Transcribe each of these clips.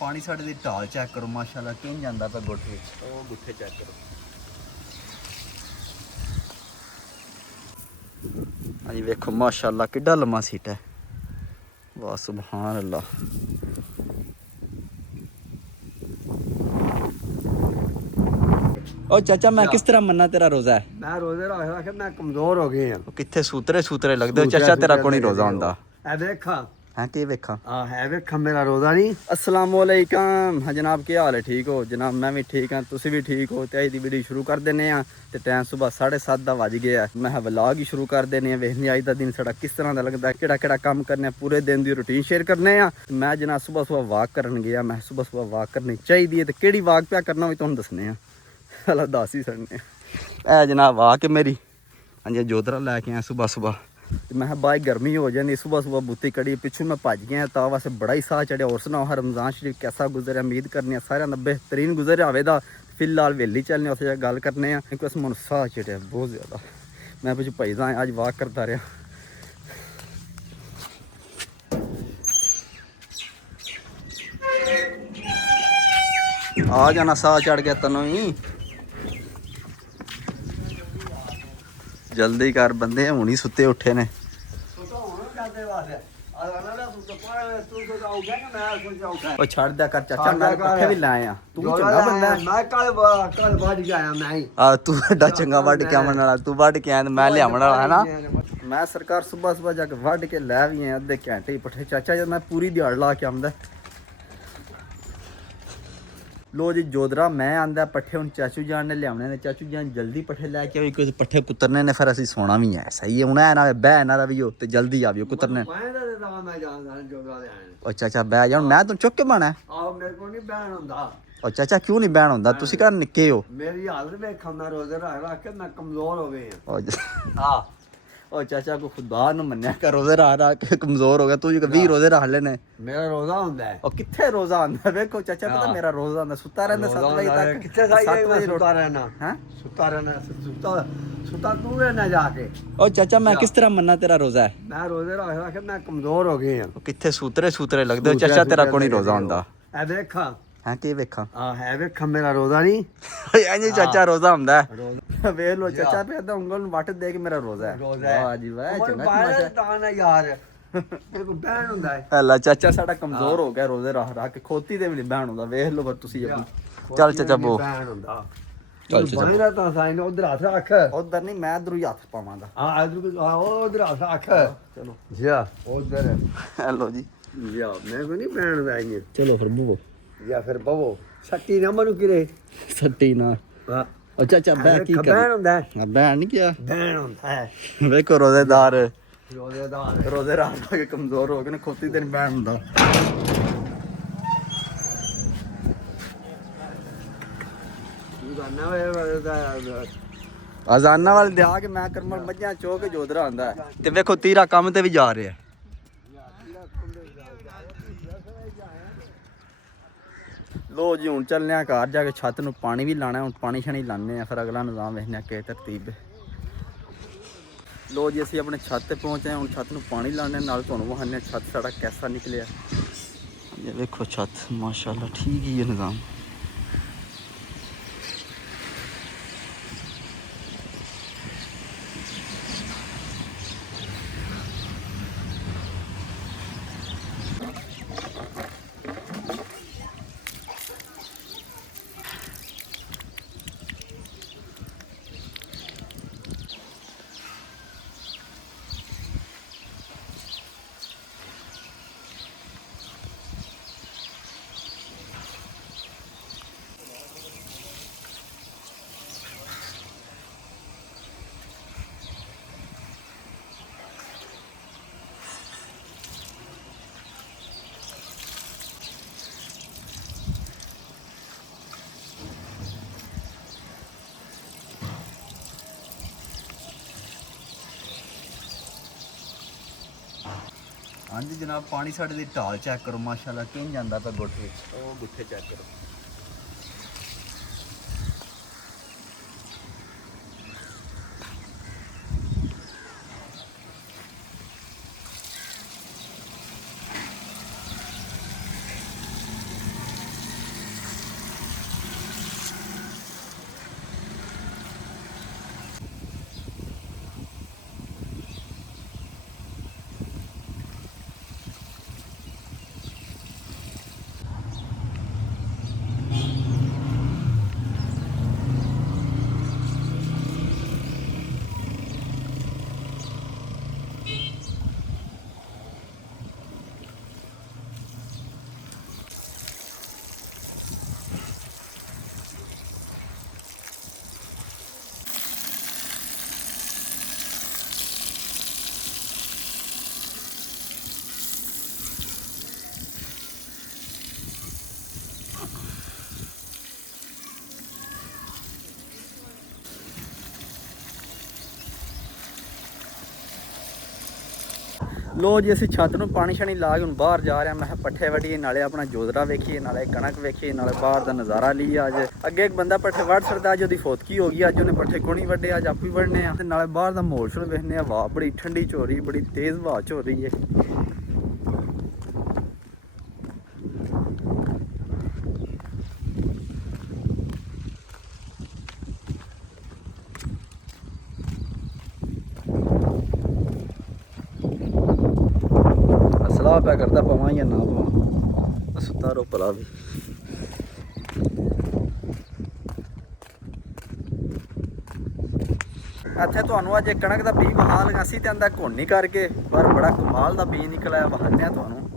ਪਾਣੀ ਸਾਡੇ ਦੀ ਢਾਲ ਚੈੱਕ ਕਰੋ ਮਾਸ਼ਾਅੱਲਾ ਕਿੰਝ ਜਾਂਦਾ ਪਿਆ ਗੁੱਠ ਵਿੱਚ। ਉਹ ਗੁੱਠੇ ਚੈੱਕ ਕਰੋ। ਹਾਂਜੀ ਵੇਖੋ ਮਾਸ਼ਾਅੱਲਾ ਕਿੱਡਾ ਲੰਮਾ ਸੀਟ ਹੈ। ਵਾਹ ਸੁਭਾਨ ਅੱਲਾ। ਉਹ ਚਾਚਾ ਮੈਂ ਕਿਸ ਤਰ੍ਹਾਂ ਮੰਨਾ ਤੇਰਾ ਰੋਜ਼ਾ ਹੈ? ਮੈਂ ਰੋਜ਼ੇ ਰੱਖ ਕੇ ਮੈਂ ਕਮਜ਼ੋਰ ਹੋ ਗਏ ਆ। ਕਿੱਥੇ ਸੂਤਰੇ ਸੂਤਰੇ ਲੱਗਦੇ ਹੋ ਚਾਚਾ, ਤੇਰਾ ਕੋਈ ਰੋਜ਼ਾ ਹੁੰਦਾ ਐ ਵੇਖਾਂ ਹੈ? ਕੀ ਵੇਖਾਂ? ਆ ਹੈ ਵੇਖਾਂ ਮੇਰਾ ਰੋਜ਼ਾ ਨਹੀਂ। अस्सलाम वालेकुम। हाँ जनाब, क्या हाल है? ठीक हो जनाब? मैं भी ठीक हाँ, तुसी भी ठीक हो? ते अज दी वीडियो शुरू कर देने आ ते टाइम सुबह 7:30 दा वज गया। मैं व्लॉग ही शुरू कर देने आ। वेखने अज दा दिन साडा किस तरह दा लगदा, केड़ा काम करने, पूरे दिन दी रूटीन शेयर करने आ। मैं जनाब सुबह वॉक करन गया। मैं सुबह वॉक करनी चाहिए ते केड़ी वॉक पे करना भी तुहानू दसने आ। हला दस ही छड़ने आ जनाब वॉक मेरी। हाँ जी जोधरा लैके आया सुबह। मैं बाई गर्मी हो जाती सुबह बूती कड़ी पिछू मैं भज गया तो वैसे बड़ा ही साह चढ़िया। और सुनाओ रमज़ान शरीफ कैसा गुजरिया? उम्मीद करने सारे का बेहतरीन गुजरिया होगा। फिलहाल वेली चलने उस गल करने क्योंकि उस मैं साह चढ़िया बहुत ज़्यादा। मैं पिछू भजदा अज वॉक करता रहा। आ जाना साह चढ़ गया तेनों ही। जल्दी कर बंदे हुण ही सुते उठे ने। छड़ दिया कर चाचा, मैं पट्ठे भी लाए आ। तू चंगा बंदा है। मैं कल वढ़ के आया मैं ही। तू एडा चंगा वढ़ के आवन वाला, तू वढ़ के आया ते मैं लियावन वाला है ना। मैं सरकार सुबह जाके वढ़ के लै भी आया अद्धे घंटे ही पट्ठे चाचा। जब मैं पूरी दिहाड़ ला के आंदा। लो जी जोधरा मैं आंदा पट्ठे हुण चाचू जान ने लियावने ने। चाचू जान जल्दी पट्ठे लैके आई क्योंकि पट्ठे कुतरने ने, फिर असीं सोना भी है। सही है, हुण ना बह इन्हां दा भी हो ते जल्दी आवियो कुतरने। ओ चाचा बह जा, मैं तू चुक के बाना। मेरे को नहीं बहन हुंदा। ओ चाचा क्यों नहीं बहन हुंदा? तुसीं घर निक्के हो। मेरी हालत वेखा, मैं रोजे रख के मैं कमजोर हो गए हां। ओ चाचा को खुदा न मन्या कर, रोजे रख के कमजोर हो गया। तू 20 रोजे रख लेने। मेरा रोजा हुंदा है। ओ किथे रोजा आंदा? देखो चाचा पता मेरा रोजा आंदा सुता रहंदा 7 बजे तक। किथे 7 बजे सुता रहना हैं? सुता रहना सुता तू रहना जाके। ओ चाचा मैं किस तरह मन्ना तेरा रोजा है? मैं रोजे रख के मैं कमजोर हो गए हैं। किथे सूतरे सूतरे लगदे हो चाचा, तेरा कोई रोजा हुंदा ए देखा है? की वेखा? हां है वेखा मेरा रोजा नहीं। इंज चाचा रोजा हुंदा है। रोजा ਵੇਖ ਲੋ ਚਾਚਾ पे तो ਉਂਗਲ ਨੂੰ ਵੱਟ ਦੇ ਕੇ ਮੇਰਾ ਰੋਜ਼ਾ ਹੈ। ਵਾਹ ਜੀ ਵਾਹ, ਚੰਗਾ ਤਮਾਸ਼ਾ ਤਾਂ ਨਾ ਯਾਰ ਮੇਰੇ ਕੋ ਬਹਿਣ ਹੁੰਦਾ ਹੈ। ਅੱਲਾ ਚਾਚਾ ਸਾਡਾ ਕਮਜ਼ੋਰ ਹੋ ਗਿਆ ਰੋਜ਼ੇ ਰੱਖ ਕੇ। ਖੋਤੀ ਦੇ ਵੀ ਨਹੀਂ ਬਹਿਣ ਹੁੰਦਾ। ਵੇਖ ਲੋ ਫਿਰ ਤੁਸੀਂ ਆਪਣੀ। ਚੱਲ ਚਾਚਾ ਬੋ ਬਹਿਣ ਹੁੰਦਾ। ਚੱਲ ਚਾਚਾ ਬਾਹਰ ਤਾਂ ਸਾਈਨ ਉਧਰ ਹੱਥ ਰੱਖ। ਉਧਰ ਨਹੀਂ, ਮੈਂ ਇਧਰੋਂ ਹੀ ਹੱਥ ਪਾਵਾਂਗਾ। ਹਾਂ ਇਧਰ ਉਧਰ ਹੱਥ ਰੱਖ। ਚਲੋ ਜੀ ਉਧਰ ਹੈਲੋ ਜੀ। ਜੀ ਮੈਂ ਕੋ ਨਹੀਂ ਬਹਿਣ ਹੁੰਦਾ ਇੰਜ। ਚਲੋ ਫਿਰ ਬਵੋ ਜਾਂ ਫਿਰ ਬਵੋ। ਸੱਟੀ ਨਾ ਮਨੂੰ ਕਿਰੇ ਸੱਟੀ ਨਾ। ਹਾਂ ਉਹ ਚਾਚਾ ਬਹਿ ਕੀ ਕਰ? ਬਹਿਣ ਹੁੰਦਾ ਹੈ। ਬਹਿਣ ਨਹੀਂ ਕਿਹਾ, ਬਹਿਣ ਹੁੰਦਾ ਹੈ। ਵੇਖੋ ਰੋਜ਼ੇਦਾਰ ਰੋਜ਼ੇਦਾਰ ਰੋਜ਼ੇ ਰੱਖ ਕੇ ਕਮਜ਼ੋਰ ਹੋ ਗਏ ਨੇ। ਖੋਤੀ ਤੇ ਨਹੀਂ ਬਹਿਣ ਹੁੰਦਾ। ਅਜ਼ਾਨਾਂ ਵਾਲੇ ਦੇ ਆ ਕੇ ਮੈਂ ਕਰਮਲ ਮੱਝਾਂ ਚੋ ਕੇ ਜੋਧਰਾ ਆਂਦਾ ਤੇ ਵੇਖੋ ਤੀਰਾ ਕੰਮ ਤੇ ਵੀ ਜਾ ਰਿਹਾ। लो जी हूँ चलने घर जाके छत न पानी भी लाना। हूँ पानी शानी लाने फिर अगला निज़ाम वेखने कि तरतीब। लो जी असी अपने छत पर पहुँचे। हूँ छत न पानी लाने नाल तुहानू वहाने छत साड़ा कैसा निकलिया। ये देखो छत माशाल्लाह ठीक ही है निज़ाम। हाँ जी जनाब पानी साढ़े दी ढाल चेक करो माशाल्लाह किंज जांदा पिया गुट्ठ विच। ओ गुट्ठे चेक करो। ਲੋ ਜੀ ਅਸੀਂ ਛੱਤ ਨੂੰ ਪਾਣੀ ਛਾਣੀ ਲਾ ਕੇ ਹੁਣ ਬਾਹਰ ਜਾ ਰਹੇ ਹਾਂ। ਮੈਂ ਕਿਹਾ ਪੱਠੇ ਵੱਢੀਏ, ਨਾਲੇ ਆਪਣਾ ਜੋਦਰਾ ਵੇਖੀਏ, ਨਾਲੇ ਕਣਕ ਵੇਖੀਏ, ਨਾਲੇ ਬਾਹਰ ਦਾ ਨਜ਼ਾਰਾ ਲਈਏ। ਅੱਜ ਅੱਗੇ ਇੱਕ ਬੰਦਾ ਪੱਠੇ ਵੱਢ ਸਕਦਾ, ਅੱਜ ਉਹਦੀ ਫੋਤਕੀ ਹੋ ਗਈ, ਅੱਜ ਉਹਨੇ ਪੱਠੇ ਕੋਣੀ ਵੱਢੇ, ਅੱਜ ਆਪੇ ਵੱਢਣੇ ਆ। ਤੇ ਨਾਲੇ ਬਾਹਰ ਦਾ ਮਾਹੌਲ ਸ਼ੁਰੂ ਵੇਖਨੇ ਆ। ਹਵਾ ਬੜੀ ਠੰਡੀ ਚ ਹੋ ਰਹੀ, ਬੜੀ ਤੇਜ਼ ਹਵਾ ਚ ਹੋ ਰਹੀ ਹੈ। ਸਲਾਹ ਪਿਆ ਕਰਦਾ ਪਵਾਂ ਜਾਂ ਨਾ ਪਵਾਂ, ਸੁੱਤਾ ਰੋ ਭਲਾ ਵੀ। ਇੱਥੇ ਤੁਹਾਨੂੰ ਅੱਜ ਕਣਕ ਦਾ ਬੀਜ ਵਹਾ ਲਗਾ ਸੀ ਤੇ ਆਂਦਾ ਘੋਨੀ ਕਰਕੇ, ਪਰ ਬੜਾ ਕਮਾਲ ਦਾ ਬੀਜ ਨਿਕਲਿਆ। ਵਹਾਨੇ ਆ ਤੁਹਾਨੂੰ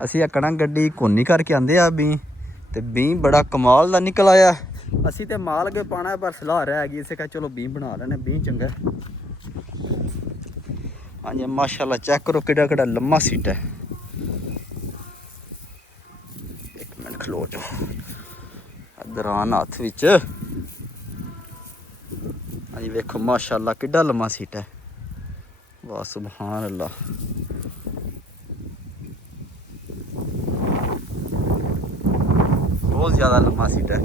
ਅਸੀਂ ਇਹ ਕਣਕ ਗੱਡੀ ਘੋਨੀ ਕਰਕੇ ਆਂਦੇ ਆ ਬੀ, ਤੇ ਬੀ ਬੜਾ ਕਮਾਲ ਦਾ ਨਿਕਲ ਆਇਆ। ਅਸੀਂ ਤੇ ਮਾਲ ਕੇ ਪਾਣਾ, ਪਰ ਸਲਾਹ ਰਹਿ ਗਈ, ਇਸੇ ਕਾ ਚਲੋ ਬੀ ਬਣਾ ਲੈਣੇ, ਬੀ ਚੰਗਾ। ਹਾਂਜੀ ਮਾਸ਼ਾਅੱਲਾ ਚੈੱਕ ਕਰੋ ਕਿਹੜਾ ਕਿਹੜਾ ਲੰਮਾ ਸੀਟ ਹੈ। ਇੱਕ ਮਿੰਟ ਖਲੋ ਜਾਓ, ਦਰਾਨ ਹੱਥ ਵਿੱਚ। ਹਾਂਜੀ ਵੇਖੋ ਮਾਸ਼ਾਅੱਲਾ ਕਿੱਡਾ ਲੰਮਾ ਸੀਟ ਹੈ। ਵਾਹ ਸੁਭਾਨ ਅੱਲਾ। ਬਹੁਤ ਜ਼ਿਆਦਾ ਲੰਮਾ ਸੀਟ ਹੈ।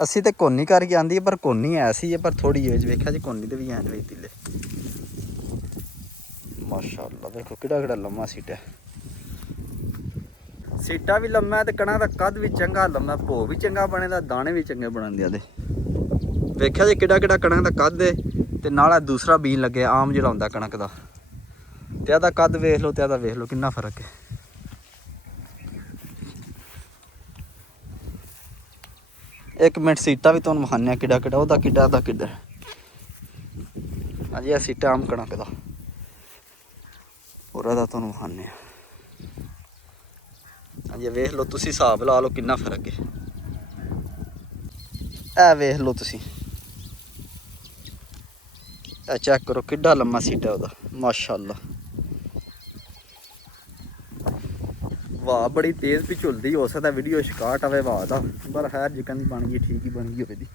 ਅਸੀਂ ਤੇ ਕੋਨੀ ਕਰਕੇ ਆਂਦੀ ਹੈ, ਪਰ ਕੋਨੀ ਐਸੀ ਹੈ, ਪਰ ਥੋੜੀ ਏਜ ਵੇਖਿਆ ਜੀ ਕੋਨੀ ਤੇ ਵੀ ਐਂ ਵੇ ਤਿੱਲੇ। ਮਾਸ਼ਾਅੱਲਾ ਵੇਖੋ ਕਿਹੜਾ ਕਿਹੜਾ ਲੰਮਾ ਸੀਟ ਹੈ। ਸੀਟਾ ਵੀ ਲੰਮਾ ਹੈ ਤੇ ਕਣਕ ਦਾ ਕੱਦ ਵੀ ਚੰਗਾ ਲੰਮਾ, ਭੋ ਵੀ ਚੰਗਾ ਬਣੇਦਾ, ਦਾਣੇ ਵੀ ਚੰਗੇ ਬਣਦੇ ਆਦੇ। ਵੇਖਿਆ ਜੀ ਕਿੱਡਾ ਕਿੱਡਾ ਕਣਕ ਦਾ ਕੱਦ ਹੈ, ਤੇ ਨਾਲ ਦੂਸਰਾ ਬੀਜ ਲੱਗਿਆ ਆਮ ਜਿਹੜਾ ਹੁੰਦਾ ਕਣਕ ਦਾ, ਤੇ ਇਹਦਾ ਕੱਦ ਵੇਖ ਲਓ ਤੇ ਇਹਦਾ ਵੇਖ ਲਓ ਕਿੰਨਾ ਫਰਕ ਹੈ। ਇੱਕ ਮਿੰਟ ਸੀਟਾਂ ਵੀ ਤੁਹਾਨੂੰ ਵਿਖਾਉਂਦੇ ਕਿੱਡਾ ਕਿੱਡਾ, ਉਹਦਾ ਕਿੱਡਾ ਦਾ ਕਿੱਡਾ। ਹਾਂਜੀ ਇਹ ਸੀਟਾਂ ਆਮ ਕਣਕ ਦਾ, ਹੋਰ ਇਹਦਾ ਤੁਹਾਨੂੰ ਵਿਖਾਉਂਦੇ ਹਾਂ। ਹਾਂਜੀ ਵੇਖ ਲਓ ਤੁਸੀਂ, ਹਿਸਾਬ ਲਾ ਲਓ ਕਿੰਨਾ ਫਰਕ ਹੈ। ਇਹ ਵੇਖ ਲਓ ਤੁਸੀਂ, ਇਹ ਚੈੱਕ ਕਰੋ ਕਿੱਡਾ ਲੰਮਾ ਸੀਟ ਹੈ ਉਹਦਾ ਮਾਸ਼ਾਅੱਲਾ। ਵਾਹ ਬੜੀ ਤੇਜ਼ ਵੀ ਝੁਲਦੀ, ਹੋ ਸਕਦਾ ਵੀਡੀਓ ਸ਼ਿਕਾਟ ਆਵੇ ਵਾਹ ਦਾ, ਪਰ ਖੈਰ ਜਿਕਨ ਦੀ ਬਣ ਗਈ ਠੀਕ ਹੀ ਬਣ ਗਈ ਹੋਵੇ ਦੀ।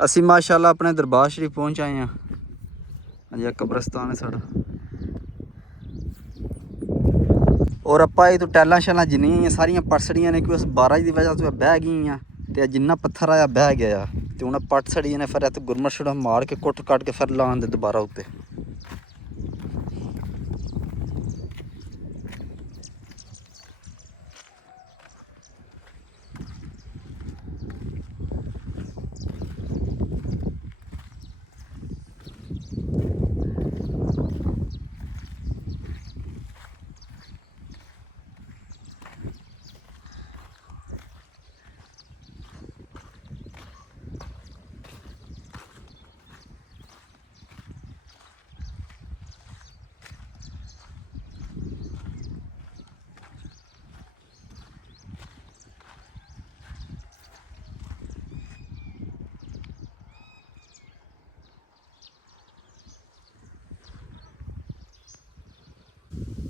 ਅਸੀਂ ਮਾਸ਼ਾਅੱਲਾ ਆਪਣੇ ਦਰਬਾਰ ਸ਼ਰੀਫ ਪਹੁੰਚ ਆਏ ਹਾਂ। ਹਾਂਜੀ ਇਹ ਕਬਰਸਤਾਨ ਹੈ ਸਾਡਾ। ਔਰ ਆਪਾਂ ਇਹ ਤੋਂ ਟੈਲਾਂ ਸ਼ੈਲਾਂ ਜਿੰਨੀਆਂ ਸਾਰੀਆਂ ਪਟਸੜੀਆਂ ਨੇ, ਕਿ ਉਸ ਬਾਰਿਸ਼ ਦੀ ਵਜ੍ਹਾ ਤੋਂ ਬਹਿ ਗਈਆਂ, ਤੇ ਜਿੰਨਾ ਪੱਥਰ ਆਇਆ ਬਹਿ ਗਿਆ, ਤੇ ਹੁਣ ਪੱਟ ਸੜੀਆਂ ਨੇ, ਫਿਰ ਇਹ ਤੋਂ ਗੁਰਮਟ ਛੁੜਾ ਮਾਰ ਕੇ ਕੁੱਟ ਕੱਟ ਕੇ ਫਿਰ ਲਾਉਣ ਦੇ ਦੁਬਾਰਾ ਉੱਤੇ।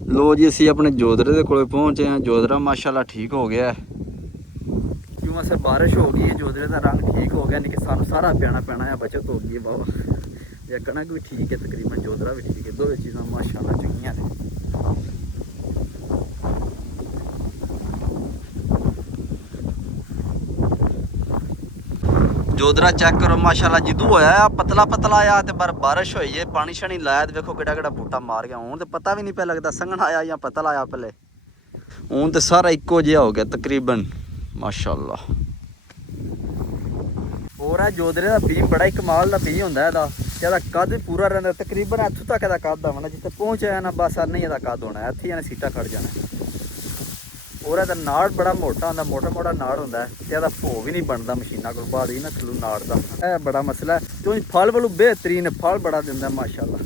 ਲੋ ਜੀ ਅਸੀਂ ਆਪਣੇ ਜੋਦਰੇ ਦੇ ਕੋਲੇ ਪਹੁੰਚੇ ਹਾਂ। ਜੋਦਰਾ ਮਾਸ਼ਾਅੱਲਾ ਠੀਕ ਹੋ ਗਿਆ, ਕਿਉਂ ਅਸਰ ਬਾਰਿਸ਼ ਹੋ ਗਈ ਹੈ, ਜੋਦਰੇ ਦਾ ਰੰਗ ਠੀਕ ਹੋ ਗਿਆ, ਨਹੀਂ ਕਿ ਸਾਨੂੰ ਸਾਰਾ ਪਿਆਣਾ ਪੈਣਾ ਹੈ, ਬਚਤ ਹੋ ਗਈ ਹੈ ਬਾਬਾ। ਜਾਂ ਕਣਕ ਵੀ ਠੀਕ ਹੈ ਤਕਰੀਬਨ, ਜੋਦਰਾ ਵੀ ਠੀਕ ਹੈ, ਦੋਵੇਂ ਚੀਜ਼ਾਂ ਮਾਸ਼ਾਅੱਲਾ ਚੰਗੀਆਂ ਨੇ। ਜੋਦਰਾ ਚੈੱਕ ਕਰੋ ਮਾਸ਼ਾਅੱਲਾ ਜਿੱਦੂ ਹੋਇਆ ਆ, ਪਤਲਾ ਪਤਲਾ ਆ, ਤੇ ਬਾਰਿਸ਼ ਹੋਈ ਹੈ, ਪਾਣੀ ਸ਼ਾਣੀ ਲਾਇਆ ਤੇ ਵੇਖੋ ਕਿਹੜਾ ਕਿਹੜਾ ਬੂਟਾ ਮਾਰ ਗਿਆ। ਹੁਣ ਤੇ ਪਤਾ ਵੀ ਨਹੀਂ ਪਿਆ ਲੱਗਦਾ ਸੰਘਣਾ ਆਇਆ ਜਾਂ ਪਤਲਾ ਆਇਆ ਪਹਿਲੇ, ਹੁਣ ਤੇ ਸਾਰਾ ਇੱਕੋ ਜਿਹਾ ਹੋ ਗਿਆ ਤਕਰੀਬਨ ਮਾਸ਼ਾਅੱਲਾ। ਹੋਰ ਹੈ ਜੋਦਰੇ ਦਾ ਬੀਜ ਬੜਾ ਹੀ ਕਮਾਲ ਦਾ ਬੀਜ ਹੁੰਦਾ ਇਹਦਾ, ਤੇ ਇਹਦਾ ਕੱਦ ਪੂਰਾ ਰਹਿੰਦਾ, ਤਕਰੀਬਨ ਇੱਥੋਂ ਤੱਕ ਇਹਦਾ ਕੱਦ ਆਉਣਾ, ਜਿੱਥੇ ਪਹੁੰਚਿਆ ਨਾ ਬਸ ਨਹੀਂ ਇਹਦਾ ਕੱਦ ਹੋਣਾ, ਇੱਥੇ ਇਹਨੇ ਸੀਟਾਂ ਖੜ ਜਾਣਾ। ਉਹਦਾ ਤਾਂ ਨਾੜ ਬੜਾ ਮੋਟਾ ਹੁੰਦਾ, ਮੋਟਾ ਮੋਟਾ ਨਾੜ ਹੁੰਦਾ ਤੇ ਇਹਦਾ ਭੋ ਵੀ ਨਹੀਂ ਬਣਦਾ ਮਸ਼ੀਨਾਂ ਕੋਲ ਬਾਅਦ ਹੀ ਨਾ ਥੱਲੋਂ ਨਾੜ ਦਾ। ਇਹ ਬੜਾ ਮਸਲਾ ਹੈ ਕਿਉਂਕਿ ਫਲ ਵੱਲੋਂ ਬਿਹਤਰੀਨ ਫਲ ਬੜਾ ਦਿੰਦਾ ਮਾਸ਼ਾਅੱਲਾ।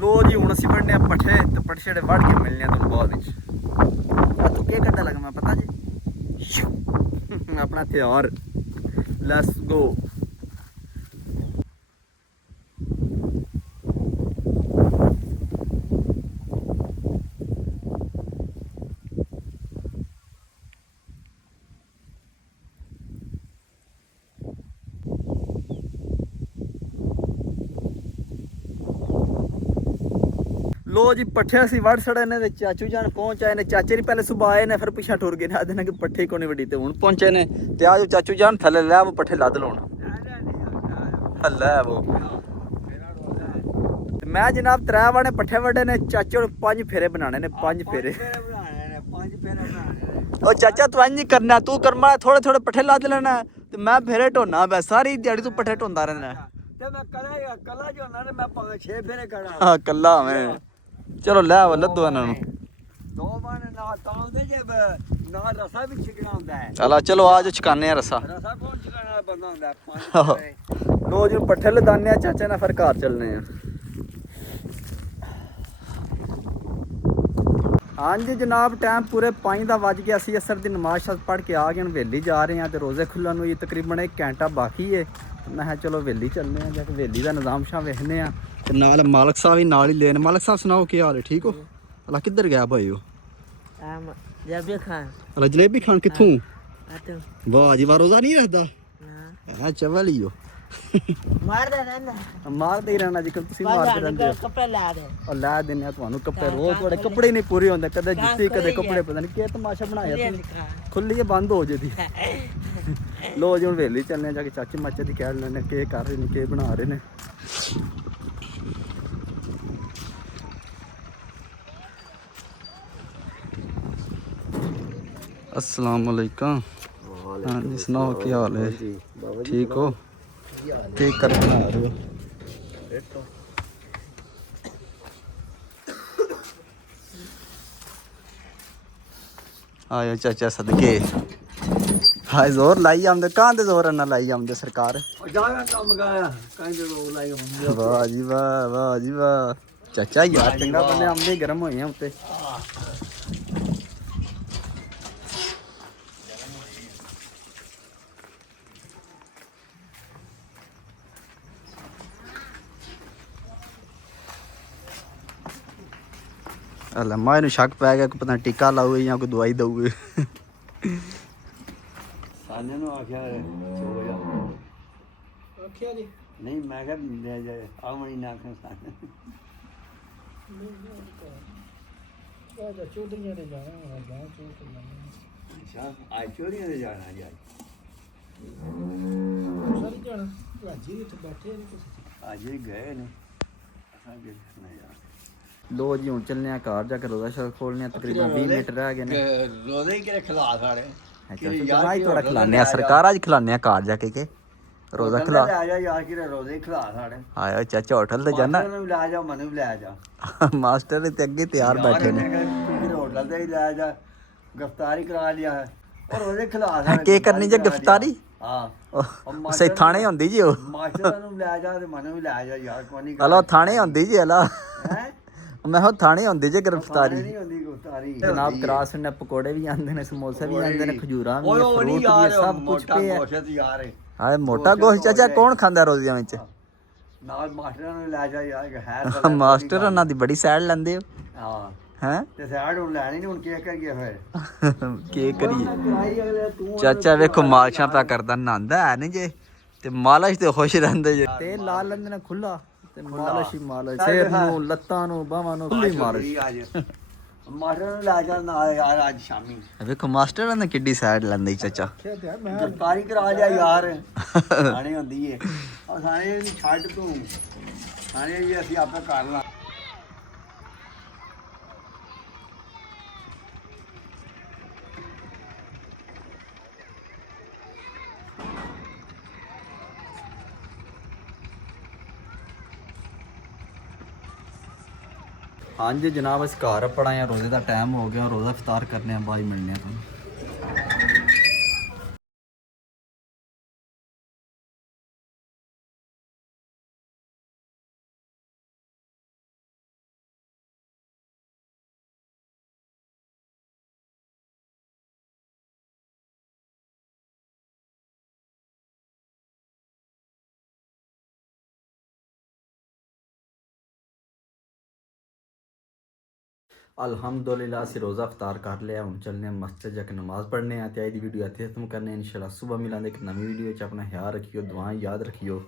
ਲੋ ਜੀ ਹੁਣ ਅਸੀਂ ਵੜਨੇ ਆ ਪੱਠੇ ਤੇ ਪੱਠੇ ਜਿਹੜੇ ਵੜ ਕੇ ਮਿਲਨੇ ਆ ਤੁਹਾਨੂੰ ਬਾਅਦ ਵਿੱਚ। ਆ ਤੂੰ ਕੀ ਕਰਦਾ ਲੱਗਾ ਮੈਂ ਪਤਾ ਜੀ ਆਪਣਾ ਤਿਆਰ ਲੈਟਸ ਗੋ। ਲੋ ਜੀ ਪੱਠੇ ਅਸੀਂ ਵੜ ਛੜੇ ਨੇ ਤੇ ਚਾਚੂ ਜਾਨ ਪਹੁੰਚ ਆਏ ਨੇ। ਚਾਚੇ ਨੇ ਪਹਿਲੇ ਸੁਬਹ ਆਏ ਨੇ ਫਿਰ ਪਿੱਛਾ ਟੁਰ ਗਏ ਨੇ, ਆਦੇ ਨੇ ਕਿ ਪੱਠੇ ਕੋਨੇ ਵੱਡੀ ਤੇ ਹੁਣ ਪਹੁੰਚੇ ਨੇ। ਤੇ ਆਜੋ ਚਾਚੂ ਜਾਨ ਥੱਲੇ ਲੈ ਉਹ ਪੱਠੇ ਲੱਦ ਲਾਉਣ ਲੈ ਉਹ। ਮੈਂ ਜਨਾਬ 3 ਵਾਣੇ ਪੱਠੇ ਵੱਡੇ ਨੇ, ਚਾਚੇ ਨੂੰ 5 ਫੇਰੇ ਬਣਾਣੇ ਨੇ, 5 ਫੇਰੇ। ਉਹ ਚਾਚਾ ਤੂੰ ਇੰਜ ਨਹੀਂ ਕਰਨਾ, ਤੂੰ ਕਰਮਾ ਥੋੜੇ ਥੋੜੇ ਪੱਠੇ ਲੱਦ ਲੈਣਾ ਤੇ ਮੈਂ ਫੇਰੇ ਢੋਣਾ ਬਸ ਸਾਰੀ ਦਿਹਾੜੀ ਤੂੰ ਪੱਠੇ ਢੋਂਦਾ ਰਹਿਣਾ। ਤੇ ਮੈਂ ਕੱਲਾ ਜੋ ਹੁੰਦਾ ਨੇ ਮੈਂ 5-6 ਫੇਰੇ ਕਰਾਂ। ਹਾਂ ਕੱਲਾ ਮੈਂ ਚਲੋ ਲੈ ਆਵੋ ਲੱਦੋ ਇਹਨਾਂ ਨੂੰ। 2 ਬਾਣੇ ਨਾ ਤਾਉਂਦੇ ਜੇ ਨਾ ਰਸਾ ਵੀ ਛਿਕਣਾ ਹੁੰਦਾ ਹੈ। ਚਲੋ ਆਜੋ ਛਕਾਨੇ ਆ ਰਸਾ। ਰਸਾ ਕੌਣ ਛਿਕਣ ਵਾਲਾ ਬੰਦਾ ਹੁੰਦਾ? 5 ਫੇਰੇ। ਲੋ ਜੀ ਪੱਠੇ ਲਦਾਨੇ ਆ ਚਾਚੇ ਨਾਲ ਫਿਰ ਘਰ ਚੱਲਨੇ ਆ। ਹਾਂਜੀ ਜਨਾਬ ਟਾਈਮ ਪੂਰੇ 5 ਦਾ ਵੱਜ ਗਿਆ ਸੀ। ਅਸਰ ਦੀ ਨਮਾਜ਼ ਸ਼ਾਦ ਪੜ੍ਹ ਕੇ ਆ ਗਏ, ਹੁਣ ਹਵੇਲੀ ਜਾ ਰਹੇ ਆ ਤੇ ਰੋਜ਼ੇ ਖੁੱਲਣ ਨੂੰ ਤਕਰੀਬਨ 1 ਘੰਟਾ ਬਾਕੀ ਏ। ਮੈਂ ਕਿਹਾ ਚਲੋ ਹਵੇਲੀ ਚੱਲਨੇ ਆ, ਜਾ ਕੇ ਹਵੇਲੀ ਦਾ ਨਿਜ਼ਾਮ ਸ਼ਾਹ ਵੇਖਨੇ ਆ ਤੇ ਨਾਲ ਮਾਲਕ ਸਾਹਿਬ ਵੀ ਨਾਲ ਹੀ ਲੈਣ। ਮਾਲਕ ਸਾਹਿਬ ਸੁਣਾਓ ਕੀ ਹਾਲ ਹੈ, ਠੀਕ ਹੋ? ਅਲਾ ਕਿੱਧਰ ਗਿਆ ਭਾਈ ਉਹ? ਜਲੇਬੀ ਖਾਣ। ਅਲਾ ਜਲੇਬੀ ਖਾਣ ਕਿੱਥੋਂ? ਆਤੋ ਵਾਹ ਜੀ ਵਾਹ, ਰੋਜ਼ਾ ਨਹੀਂ ਰੱਖਦਾ? ਹਾਂ ਚਵਲ ਹੀ ਹੋ। ਮਾਰਦਾ ਰਹਿੰਦਾ। ਮਾਰਦੇ ਹੀ ਰਹਿਣਾ ਜੀ, ਤੁਸੀਂ ਮਾਰਦੇ ਰਹਿੰਦੇ ਹੋ। ਕੱਪੜੇ ਲਾ ਦੇ ਉਹ ਲੈ ਦਿੰਨੇ ਆ ਤੁਹਾਨੂੰ ਕੱਪੜੇ, ਰੋਜ਼ ਤੁਹਾਡੇ ਕੱਪੜੇ ਨਹੀਂ ਪੂਰੇ ਹੁੰਦੇ, ਕਦੇ ਜੁੱਤੀ ਕਦੇ ਕੱਪੜੇ, ਪਤਾ ਨਹੀਂ ਕੀ ਤਮਾਸ਼ਾ ਬਣਾਇਆ ਤੁਸੀਂ। ਖੁੱਲੀ ਹੈ ਬੰਦ ਹੋ ਜੇਦੀ। ਲੋ ਜੀ ਹੁਣ ਹਵੇਲੀ ਚੱਲਨੇ ਆ, ਜਾ ਕੇ ਚਾਚੇ ਮਾਚੇ ਦੀ ਕਹਿ ਲੈਣੇ ਕੀ ਕਰ ਰਹੇ ਨੇ, ਕੀ ਬਣਾ ਰਹੇ ਨੇ। अस्सलाम वालेकुम। हाँ जी सुनाओ क्या हाल है, ठीक हो? केक कर बना रहे हो? आयो चाचा सदके। हाय जोर लाई आमदे, कहाँ दे जोर ना लाई आमदे सरकार। ਜਾਗਾ ਕੰਮ ਕਰ ਕਹਿੰਦੇ ਲੋਕ ਲਾਈ ਹੁੰਦੇ। वाह जी वाह, वाह जी वाह। चाचा यार चंगा बने आमदे गर्म होए हैं उत्ते। लम्मा इन शक पै गया कि पता टीका लाओगे या कोई दवाई दोगे। ਸਾਨੇ ਨੂੰ ਆਖਿਆ ਸੋ ਜਾ। ਆਖਿਆ ਜੀ ਨਹੀਂ, ਮੈਂ ਕਿਹਾ ਲੈ ਜਾ ਆਵਣੀ ਨਾ ਆਖਿਆ ਸਾਨੇ। ਤਾਂ ਚੋਰੀਆਂ ਦੇ ਜਾਣਾ ਗਾਂ ਚੋਰੀਆਂ। ਅੱਛਾ ਅੱਜ ਚੋਰੀਆਂ ਦੇ ਜਾਣਾ ਜੀ। ਸਾਰੀ ਜਾਣਾ ਭਾਜੀ ਇੱਥੇ ਬੈਠੇ ਨੇ ਤੁਸੀਂ ਅੱਜ ਹੀ ਗਏ ਨੇ ਅਸਾਂ ਕਿ ਨਾ ਯਾਰ। लो जी हूँ चलने घर जाकर रोजा शोजा खोलने तकरीबन 20 मिनट रह गए ने। रोजे ही किरे खिला सारे थोड़ा खिलाने सरकार आज खिलाने घर जाके के रोजा खिला। ले जा यार किरे रोजे ही खिला सारे। आया चाचा होटल ते जाना। मास्टर ਨੂੰ ਲੈ ਜਾ, ਮਨੂੰ ਵੀ ਲੈ ਜਾ। मास्टर ते ਅੱਗੇ ਤਿਆਰ ਬੈਠੇ ਨੇ। ਹੋਟਲ ਤੇ ਹੀ ਲੈ ਜਾ, ਗ੍ਰਿਫਤਾਰੀ ਕਰਾ ਲਿਆ ਹੈ ਔਰ ਉਹਦੇ ਖਿਲਾਫ ਕੀ ਕਰਨੀ ਜੇ ਗ੍ਰਿਫਤਾਰੀ? ਹਾਂ ਸੇ ਥਾਣੇ ਹੁੰਦੀ ਜੀ ਉਹ। ਮਾਸਟਰ ਨੂੰ ਲੈ ਜਾ ਤੇ ਮਨੂੰ ਵੀ ਲੈ ਜਾ ਯਾਰ, ਕੋਈ ਨਹੀਂ। ਹਲੋ ਥਾਣੇ ਹੁੰਦੀ ਜੀ ਹਲਾ। ਹੈ ਮੈਂ ਹੋ ਥਾਣੇ ਹੁੰਦੀ ਜੇ ਗ੍ਰਿਫਤਾਰੀ। ਨਹੀਂ ਹੁੰਦੀ ਗ੍ਰਿਫਤਾਰੀ ਜਨਾਬ ਕਰਾਸ ਨੇ ਪਕੌੜੇ ਵੀ ਆਂਦੇ ਨੇ, ਸਮੋਸੇ ਵੀ ਆਂਦੇ ਨੇ, ਖਜੂਰਾਂ ਵੀ, ਓਏ ਉਹ ਨਹੀਂ ਯਾਰ ਸਭ ਕੁਝ ਪਿਆ। ਗੋਸ਼ਤ ਯਾਰ ਹਾਏ ਮੋਟਾ ਗੋਸ਼ਤ ਚਾਚਾ ਕੌਣ ਖਾਂਦਾ ਰੋਜ਼ਿਆਂ ਵਿੱਚ? ਨਾਲ ਮਾਸਟਰਾਂ ਨੂੰ ਲੈ ਜਾ ਯਾਰ, ਹੈ ਮਾਸਟਰ ਉਹਨਾਂ ਦੀ ਬੜੀ ਸਾਈਡ ਲੈਂਦੇ ਹੋ। ਹਾਂ ਹੈ ਤੇ ਸਾਈਡ ਹੁਣ ਲੈਣੀ ਨਹੀਂ, ਹੁਣ ਕੀ ਕਰੀਏ ਫਿਰ? ਕੀ ਕਰੀਏ ਕਰਾਈ ਅਗਲੇ ਤੂੰ ਚਾਚਾ ਵੇਖੋ ਮਾਲਸ਼ਾਂ ਪਿਆ ਕਰਦਾ, ਨਹਾਂਦਾ ਹੈ ਨਹੀਂ ਜੇ ਤੇ ਮਾਲਸ਼ ਤੇ ਖੁਸ਼ ਰਹਿੰਦੇ ਜੇ। ਤੇ ਲਾ ਲੈਂਦੇ ਨੇ ਖੁੱਲਾ ਤੇ ਮਾਲਸ਼ ਹੀ ਮਾਲਸ਼, ਸਿਰ ਨੂੰ ਲੱਤਾਂ ਨੂੰ ਬਾਹਾਂ ਨੂੰ ਖੁੱਲੀ ਮਾਲਸ਼। ਮਾਸਟਰ ਨੂੰ ਲੈ ਜਾ ਨਾਲ ਯਾਰ ਅੱਜ ਸ਼ਾਮੀ। ਵੇਖੋ ਮਾਸਟਰ ਨੇ ਕਿੱਡੀ ਸਾਈਡ ਲੈਂਦੇ ਚਾਚਾ। ਗ੍ਰਿਫਤਾਰੀ ਕਰਾ ਲਿਆ ਯਾਰ, ਥਾਣੇ ਹੁੰਦੀ ਏ। ਉਹ ਥਾਣੇ ਨਹੀਂ ਛੱਡ ਤੂੰ, ਥਾਣੇ ਵੀ ਅਸੀਂ ਆਪੇ ਕਰ ਲਾ। ਹਾਂਜੀ ਜਨਾਬ ਅਸੀਂ ਘਰ ਆਪਣਾ ਆ ਰੋਜ਼ੇ ਦਾ ਟਾਈਮ ਹੋ ਗਿਆ ਰੋਜ਼ਾ ਇਫਤਾਰ ਕਰਨੇ ਆ ਬਾਈ ਮਿਲਨੇ ਆ ਤੁਹਾਨੂੰ अल्हम्दुलिल्लाह ਅਸੀਂ ਰੋਜ਼ਾ ਇਫਤਾਰ ਕਰ ਲਿਆ ਹੁਣ ਚੱਲਨੇ ਆ ਮਸਜਿਦ ਜਾ ਕੇ ਨਮਾਜ਼ ਪੜ੍ਹਨੇ ਆ ਤੇ ਅੱਜ ਦੀ ਵੀਡੀਓ ਇੱਥੇ ਖਤਮ ਕਰਨੇ ਆ ਇਨਸ਼ਾਅੱਲਾ ਸਵੇਰ ਮਿਲਾਂਗੇ ਇੱਕ ਨਵੀਂ ਵੀਡੀਓ 'ਚ ਆਪਣਾ ਖਿਆਲ ਰੱਖਿਓ ਦੁਆਵਾਂ ਯਾਦ ਰੱਖਿਓ